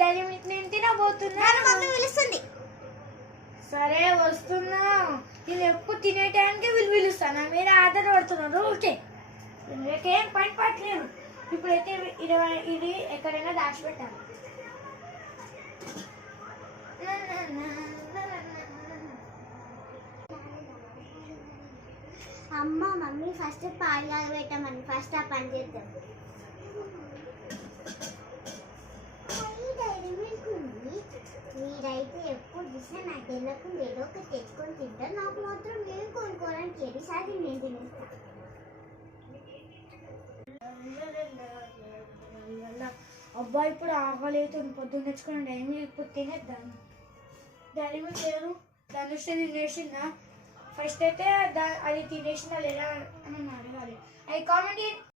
Dairy milk నేను తినబోతున్నా. Mummy పిలుస్తుంది. సరే వస్తున్నా. నేను ఎప్పుడు తినే టైంకి వీళ్ళు పిలుస్తాను. మీరు ఆధారపడుతున్నారు. ఓకే మీకేం పని పట్టలేదు. ఇప్పుడైతే ఇది ఎక్కడైనా దాచిపెట్టాను. అమ్మ మమ్మీ ఫస్ట్ పాలు కాగబెట్టమని ఫస్ట్ ఆ పని చేద్దాం. డైరీ మిల్క్ ఉంది. మీరైతే ఎప్పుడు చూసినా నాకు తెలియకుండా ఏదో ఒకటి తెచ్చుకొని తింటారు. నాకు మాత్రం ఏం కొనుక్కోవడానికి ఎన్నిసార్లు నేను తినేస్తా. అబ్బా ఇప్పుడు ఆకలి అవుతుంది. పొద్దున్న తెచ్చుకుని డైరీ మిల్క్ ఇప్పుడు తినేద్దాను. డైరీ మిల్క్ లేదు దాని వస్తే తినేసిందా? ఫస్ట్ అయితే అది తినేసిందా లేదా అని అడగాలి. అది కామెంట్